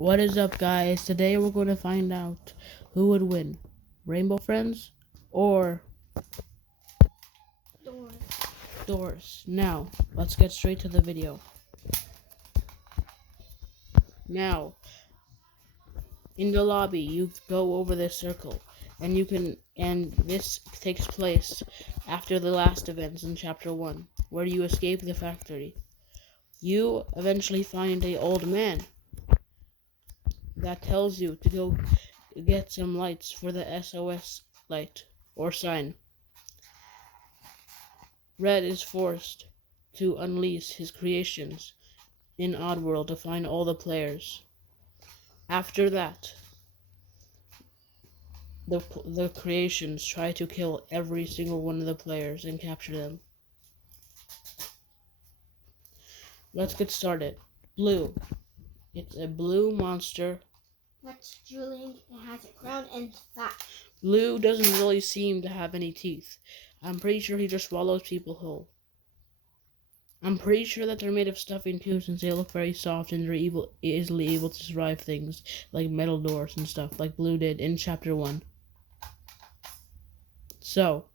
What is up, guys? Today we're going to find out who would win, Rainbow Friends or Doors. Now, let's get straight to the video. Now, in the lobby, you go over this circle, and this takes place after the last events in Chapter 1, where you escape the factory. You eventually find an old man that tells you to go get some lights for the SOS light or sign. Red is forced to unleash his creations in Oddworld to find all the players. After that, the creations try to kill every single one of the players and capture them. Let's get started. Blue. It's a blue monster. That's drooling. It has a crown and fat. Blue doesn't really seem to have any teeth. I'm pretty sure he just swallows people whole. I'm pretty sure that they're made of stuffing too, since they look very soft and they're easily able to survive things like metal doors and stuff, like Blue did in Chapter 1. So,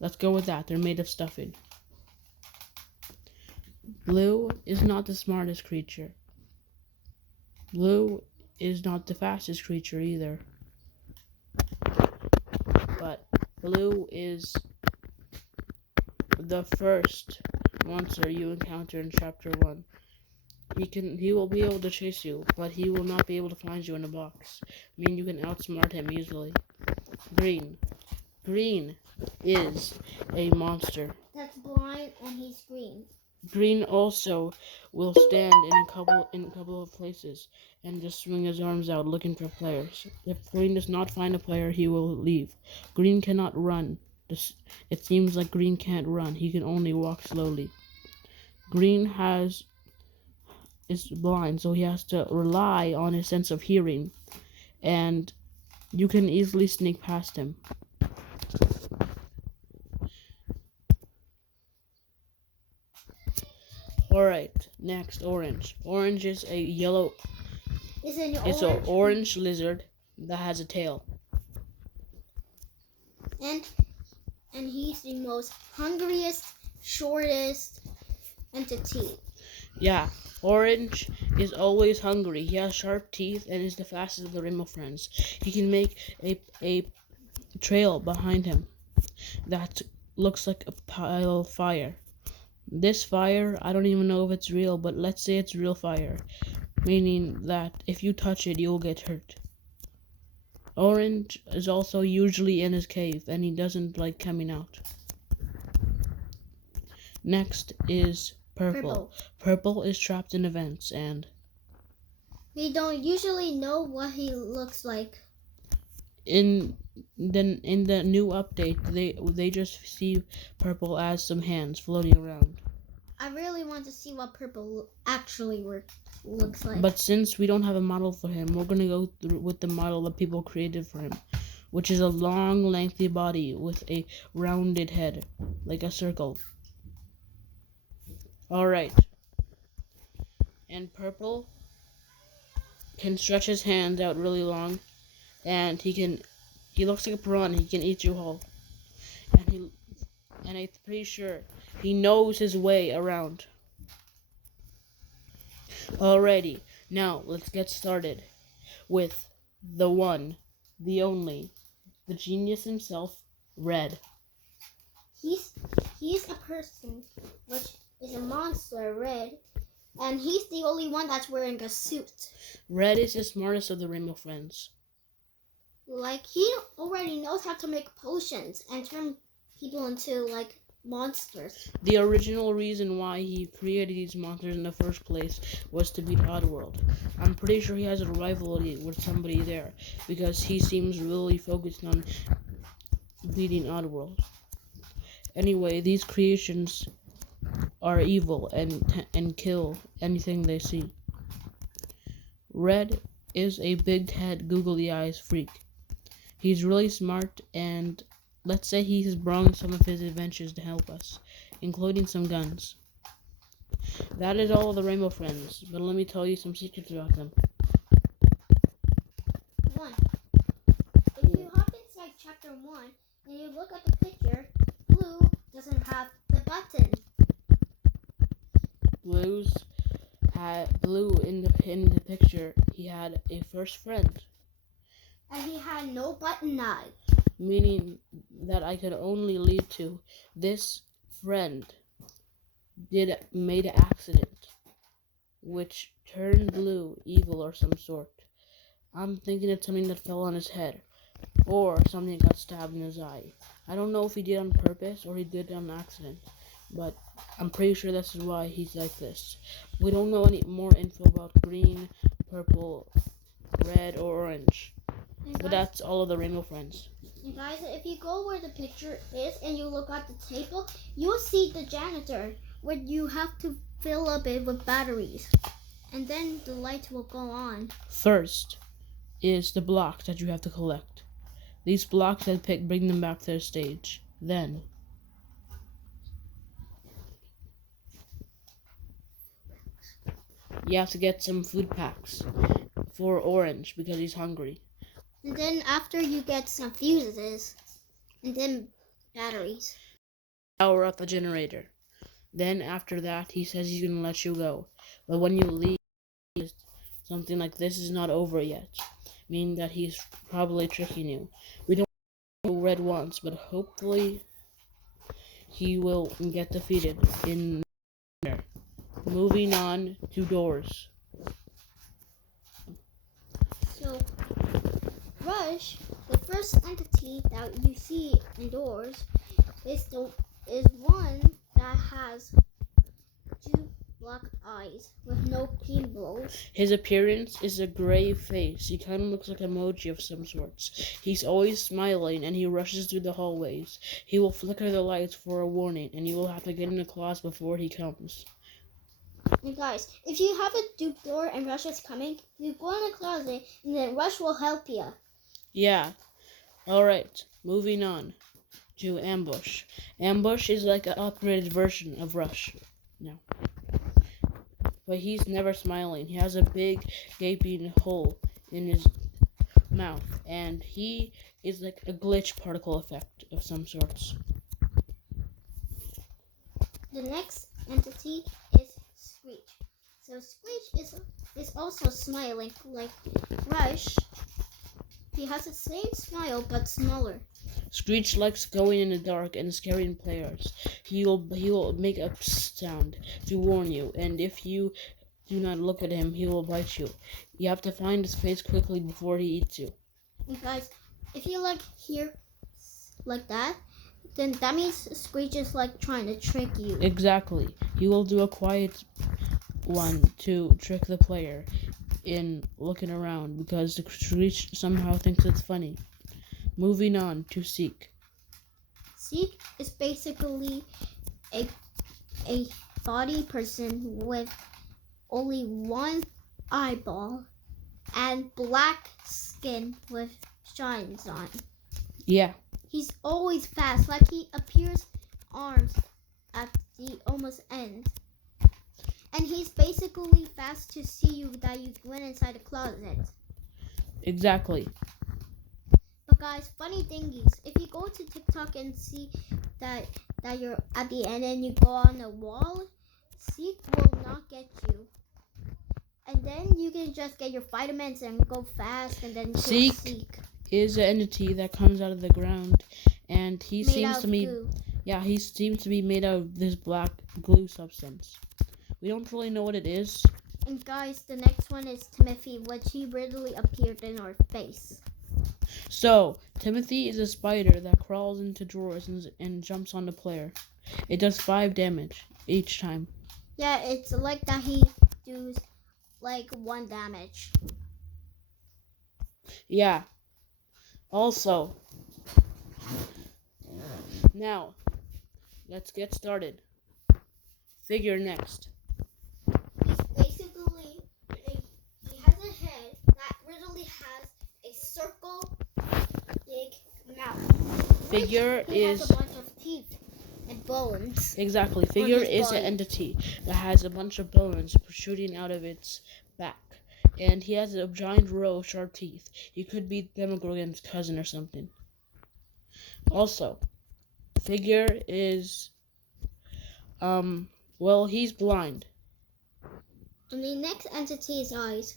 let's go with that. They're made of stuffing. Blue is not the smartest creature. Blue is not the fastest creature either. But Blue is the first monster you encounter in Chapter 1. He will be able to chase you, but he will not be able to find you in a box. I mean, you can outsmart him easily. Green. Green is a monster. That's blind and he's green. Green also will stand in a couple of places and just swing his arms out looking for players. If Green does not find a player, he will leave. Green cannot run. It seems like Green can't run. He can only walk slowly. Green is blind, so he has to rely on his sense of hearing, and you can easily sneak past him. Alright, next, Orange. Orange is a yellow... It's an orange lizard that has a tail. And he's the most hungriest, shortest entity. Yeah, Orange is always hungry. He has sharp teeth and is the fastest of the Rainbow Friends. He can make a trail behind him that looks like a pile of fire. This fire, I don't even know if it's real, but let's say it's real fire, meaning that if you touch it, you'll get hurt. Orange is also usually in his cave, and he doesn't like coming out. Next is Purple. Purple is trapped in events, and we don't usually know what he looks like. In the new update, they just see Purple as some hands floating around. I really want to see what Purple actually looks like. But since we don't have a model for him, we're gonna go with the model that people created for him, which is a long, lengthy body with a rounded head, like a circle. Alright. And Purple can stretch his hands out really long, and he looks like a piranha. He can eat you whole. And I'm pretty sure he knows his way around. Alrighty, now let's get started with the one, the only, the genius himself, Red. He's a person, which is a monster, Red, and he's the only one that's wearing a suit. Red is the smartest of the Rainbow Friends. Like, he already knows how to make potions and turn people into, like, monsters. The original reason why he created these monsters in the first place was to beat Oddworld. I'm pretty sure he has a rivalry with somebody there, because he seems really focused on beating Oddworld. Anyway, these creations are evil and kill anything they see. Red is a big head, googly eyes freak. He's really smart, and let's say he's brought some of his adventures to help us, including some guns. That is all of the Rainbow Friends, but let me tell you some secrets about them. and you look at the picture, Blue doesn't have the button. Blue in the picture. He had a first friend, And he had no button eye. meaning that I could only lead to this friend made an accident, which turned Blue evil or some sort. I'm thinking it's something that fell on his head, or something got stabbed in his eye. I don't know if he did on purpose or he did it on accident, but I'm pretty sure this is why he's like this. We don't know any more info about green, purple, red, or orange, but that's all of the Rainbow Friends. And guys, if you go where the picture is and you look at the table, you'll see the janitor where you have to fill up it with batteries. And then the lights will go on. First is the blocks that you have to collect. These blocks that bring them back to their stage. Then you have to get some food packs for Orange because he's hungry. And then after you get some fuses, and then batteries. Power up the generator. Then after that, he says he's gonna let you go. But when you leave, something like this is not over yet, meaning that he's probably tricking you. We don't know what Red wants, but hopefully he will get defeated in there. Moving on to doors. So, Rush, the first entity that you see indoors, is one that has two black eyes with no pupils. His appearance is a gray face. He kind of looks like an emoji of some sorts. He's always smiling and he rushes through the hallways. He will flicker the lights for a warning and you will have to get in the closet before he comes. And guys, if you have a dupe door and Rush is coming, you go in the closet and then Rush will help you. Yeah. Alright, moving on to Ambush. Ambush is like an upgraded version of Rush. No. But he's never smiling. He has a big gaping hole in his mouth, and he is like a glitch particle effect of some sorts. The next entity is Screech. So Screech is also smiling like Rush. He has the same smile but smaller. Screech likes going in the dark and scaring players. He will make a psst sound to warn you, and if you do not look at him, he will bite you. You have to find his face quickly before he eats you. And guys, if you hear like that, then that means Screech is trying to trick you. Exactly. He will do a quiet one to trick the player in looking around because the Screech somehow thinks it's funny. Moving on to Seek. Seek is basically a body person with only one eyeball and black skin with shines on. Yeah. He's always fast, he appears arms at the almost end. And he's basically fast to see you that you went inside the closet. Exactly. But guys, funny thing is, if you go to TikTok and see that you're at the end and you go on the wall, Seek will not get you. And then you can just get your vitamins and go fast and then Seek is an entity that comes out of the ground, and he seems to be made out of this black glue substance. We don't really know what it is. And guys, the next one is Timothy, which he readily appeared in our face. So, Timothy is a spider that crawls into drawers and jumps on the player. It does 5 damage each time. Yeah, it's like that he does 1 damage. Yeah. Also, now, let's get started. Figure next. He's basically, he has a head that literally has a circle, big mouth. Figure has a bunch of teeth and bones. Exactly. Figure is an entity that has a bunch of bones protruding out of its back. And he has a giant row of sharp teeth. He could be Demogorgon's cousin or something. Also, Figure is, well, he's blind. And the next entity is Eyes.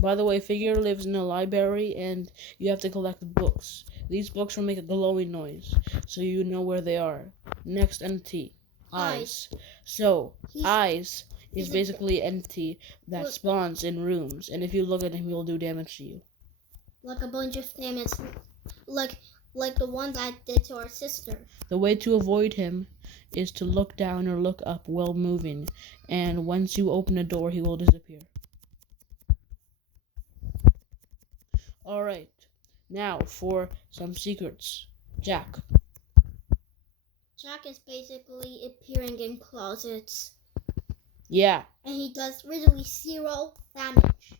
By the way, Figure lives in a library and you have to collect books. These books will make a glowing noise, so you know where they are. Next entity, Eyes. So, Eyes is basically an entity that spawns in rooms, and if you look at him, he'll do damage to you. Like a bunch of damage, like the one that did to our sister. The way to avoid him is to look down or look up while moving, and once you open a door, he will disappear. Alright, now for some secrets. Jack. Jack is basically appearing in closets. Yeah. And he does really 0 damage.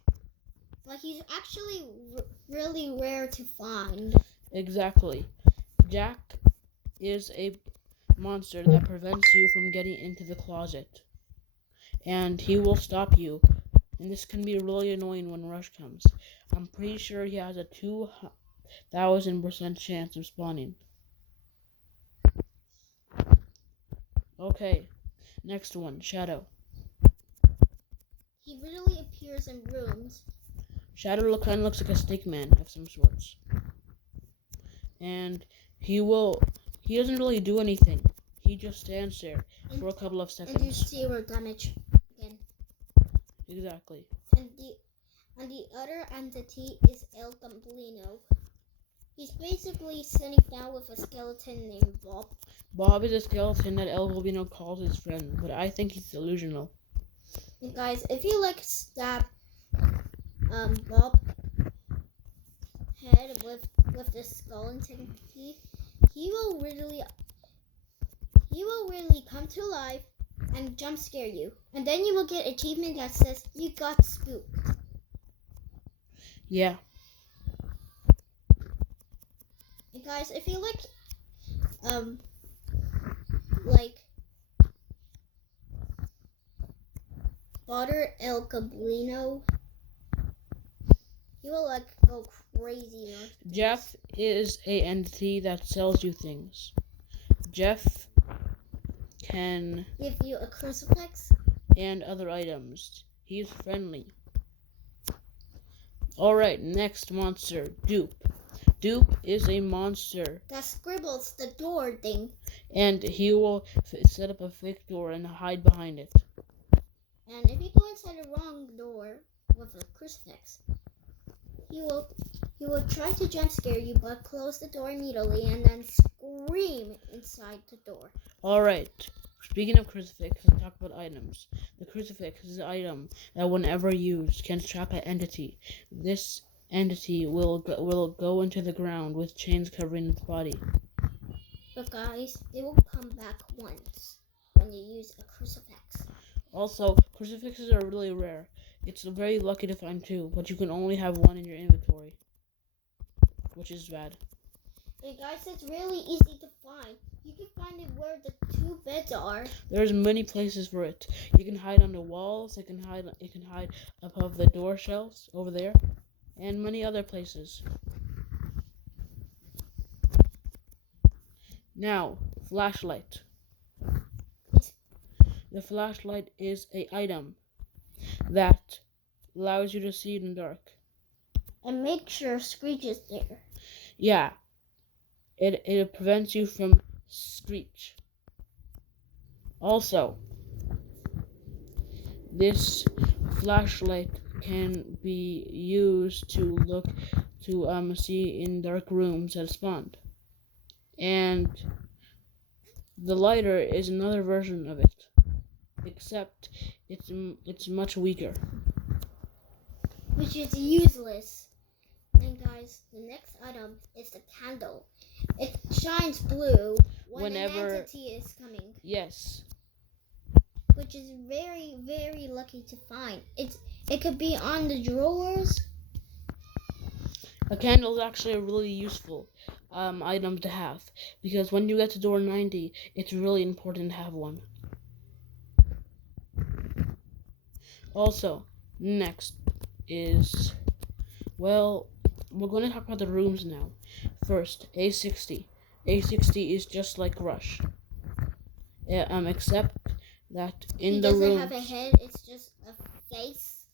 Like, he's actually really rare to find. Exactly. Jack is a monster that prevents you from getting into the closet. And he will stop you. And this can be really annoying when Rush comes. I'm pretty sure he has a 2,000% chance of spawning. Okay, next one, Shadow. He really appears in rooms. Shadow kind of looks like a stick man of some sorts. And he doesn't really do anything. He just stands there for a couple of seconds. And do 0 damage again. Exactly. And the other entity is El Gamblino. He's basically sitting down with a skeleton named Bob. Bob is a skeleton that El Gamblino calls his friend, but I think he's delusional. And guys, if you stab Bob head with the skeleton key, he will really come to life and jump scare you. And then you will get an achievement that says you got spooked. Yeah. And guys, if you like Butter El Gamblino, you will go crazy. Jeff is a entity that sells you things. Jeff can give you a crucifix and other items. He's friendly. Alright, next monster, Dupe. Dupe is a monster that scribbles the door thing. And he will set up a fake door and hide behind it. And if you go inside the wrong door with a crucifix, he will try to jump scare you, but close the door immediately and then scream inside the door. Alright, speaking of crucifix, let's talk about items. The crucifix is an item that whenever used can trap an entity. This entity will go into the ground with chains covering its body. But guys, it will come back once when you use a crucifix. Also, crucifixes are really rare. It's very lucky to find 2, but you can only have 1 in your inventory, which is bad. Hey guys, it's really easy to find. You can find it where the 2 beds are. There's many places for it. You can hide on the walls. It can hide above the door shelves over there, and many other places. Now, flashlight. The flashlight is an item that allows you to see in the dark. And make sure Screech is there. Yeah. It prevents you from Screech. Also, this flashlight can be used to look to see in dark rooms that spawned. And the lighter is another version of it, except it's much weaker, which is useless. And guys, the next item is the candle. It shines blue whenever an entity is coming. Yes. Which is very, very lucky to find. It could be on the drawers. A candle is actually a really useful item to have, because when you get to door 90, it's really important to have one. Also, next is, well, we're going to talk about the rooms now. First, A60. A60 is just like Rush. Except that in he the doesn't rooms. have a head, it's just a face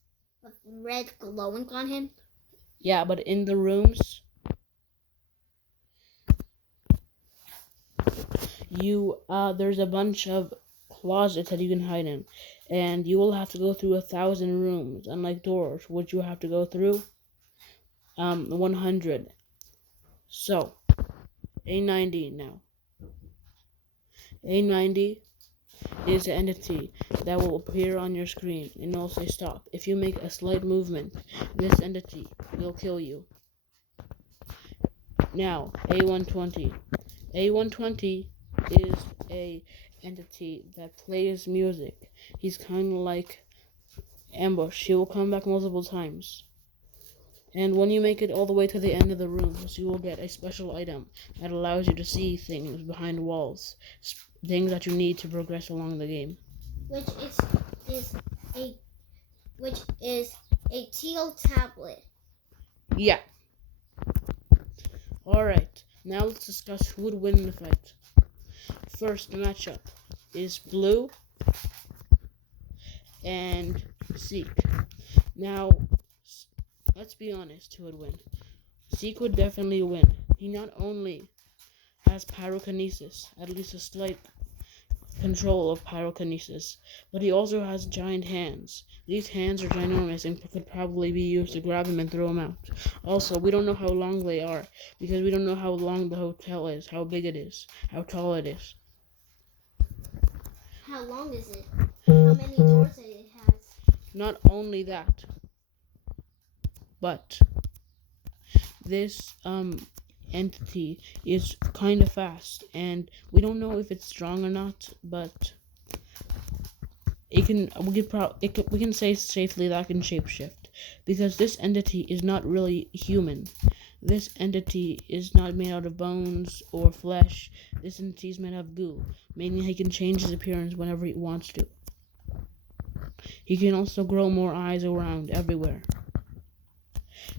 with red glowing on him. Yeah, but in the rooms, there's a bunch of closets that you can hide in, and you will have to go through 1,000 rooms, unlike doors, which you have to go through 100. So, A90 now. A90 is an entity that will appear on your screen and it will say stop. If you make a slight movement, this entity will kill you. Now, A120. A120 is a entity that plays music. He's kind of like Ambush. He will come back multiple times. And when you make it all the way to the end of the rooms, you will get a special item that allows you to see things behind walls, things that you need to progress along the game. Which is a teal tablet. Yeah. Alright, now let's discuss who would win in the fight. First matchup is Blue and Zeke. Now, let's be honest, who would win? Zeke would definitely win. He not only has pyrokinesis, at least a slight control of pyrokinesis, but he also has giant hands. These hands are ginormous and could probably be used to grab him and throw him out. Also, we don't know how long they are, because we don't know how long the hotel is, how big it is, how tall it is. How long is it? How many doors it has? Not only that, but this entity is kind of fast, and we don't know if it's strong or not, but we can say safely that it can shapeshift, because this entity is not really human. This entity is not made out of bones or flesh. This entity is made out of goo, meaning he can change his appearance whenever he wants to. He can also grow more eyes around everywhere.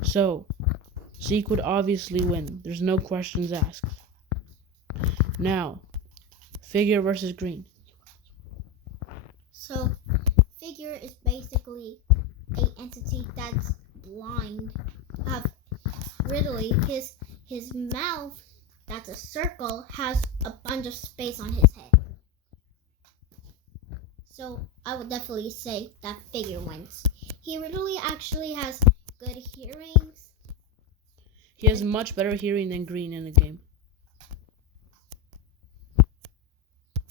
So, Zeke would obviously win. There's no questions asked. Now, Figure versus Green. So, Figure is basically an entity that's blind. Literally, his mouth, that's a circle, has a bunch of space on his head. So, I would definitely say that Figure wins. He literally actually has good hearings. He has much better hearing than Green in the game.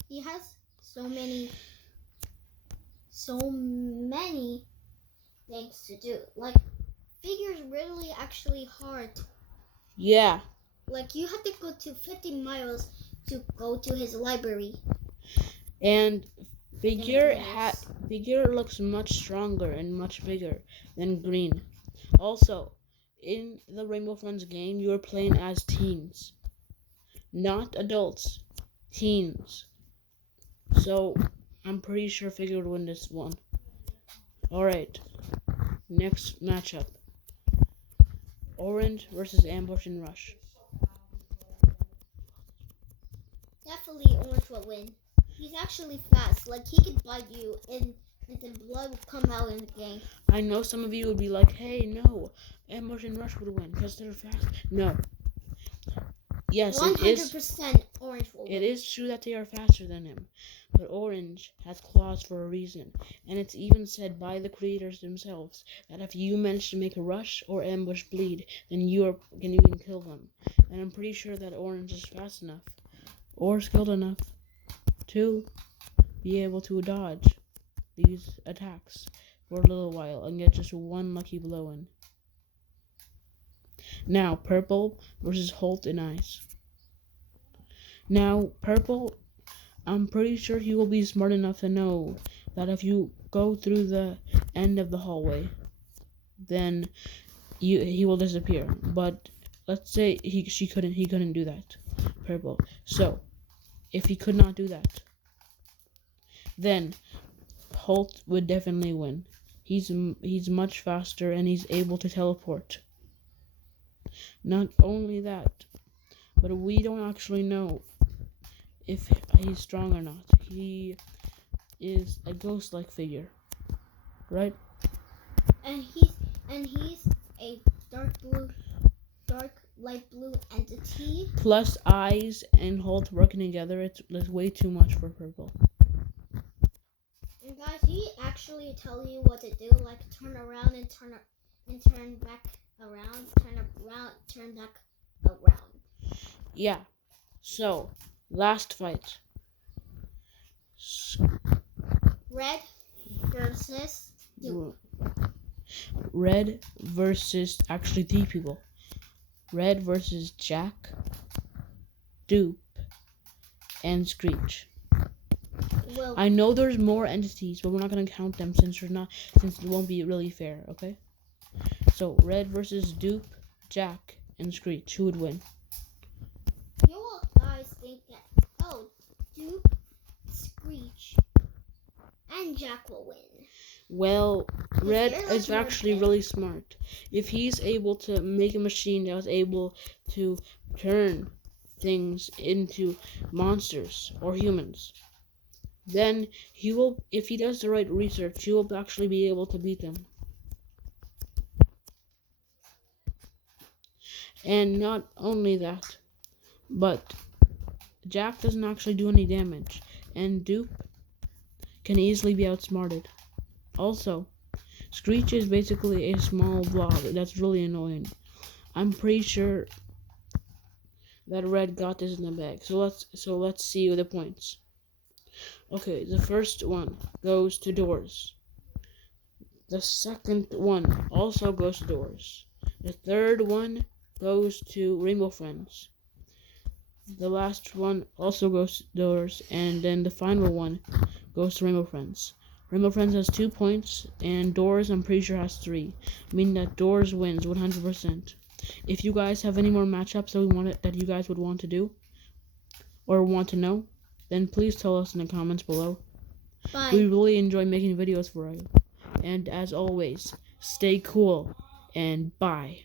He has so many things to do. Like, Figure's really actually hard. Yeah. Like, you have to go to 50 miles to go to his library. And Figure looks much stronger and much bigger than Green. Also, in the Rainbow Friends game, you are playing as teens. Not adults. Teens. So, I'm pretty sure Figure would win this one. Alright. Next matchup. Orange versus Ambush and Rush. Definitely Orange will win. He's actually fast. Like, he could bite you and the blood will come out in the game. I know some of you would be like, hey, no, Ambush and Rush would win because they're fast. No. Yes, 100% Orange will win. It is true that they are faster than him, but Orange has claws for a reason, and it's even said by the creators themselves that if you manage to make a Rush or Ambush bleed, then you can kill them. And I'm pretty sure that Orange is fast enough or skilled enough to be able to dodge these attacks for a little while and get just one lucky blow in. Now, Purple versus Holt and Ice. Now, Purple, I'm pretty sure he will be smart enough to know that if you go through the end of the hallway, then he will disappear. But let's say he couldn't do that, Purple. So, if he could not do that, then Holt would definitely win. He's much faster and he's able to teleport. Not only that, but we don't actually know if he's strong or not. He is a ghost-like figure, right? And he's a dark light blue entity. Plus eyes and Holt working together, it's way too much for purple. And guys, he actually tell you what to do, like turn around and turn back around, turn around, turn back around. Yeah. So, last fight. Red versus Dupe. Red versus actually 3 people. Red versus Jack, Dupe, and Screech. Well, I know there's more entities, but we're not gonna count them since it won't be really fair, okay? So Red versus Dupe, Jack, and Screech. Who would win? you will guys think that Dupe, Screech, and Jack will win. Well, Red they're, like, is more actually dead. really smart. If he's able to make a machine that was able to turn things into monsters or humans, then he will, if he does the right research, he will actually be able to beat them. And not only that, but Jack doesn't actually do any damage, and Dupe can easily be outsmarted. Also, Screech is basically a small blob that's really annoying. I'm pretty sure that Red got this in the bag. So let's see the points. Okay, the first one goes to Doors. The second one also goes to Doors. The third one goes to Rainbow Friends. The last one also goes to Doors, and then the final one goes to Rainbow Friends. Rainbow Friends has 2 points, and Doors I'm pretty sure has 3, meaning that Doors wins 100%. If you guys have any more matchups that you guys would want to do or want to know, then please tell us in the comments below. Bye. We really enjoy making videos for you. And as always, stay cool and bye.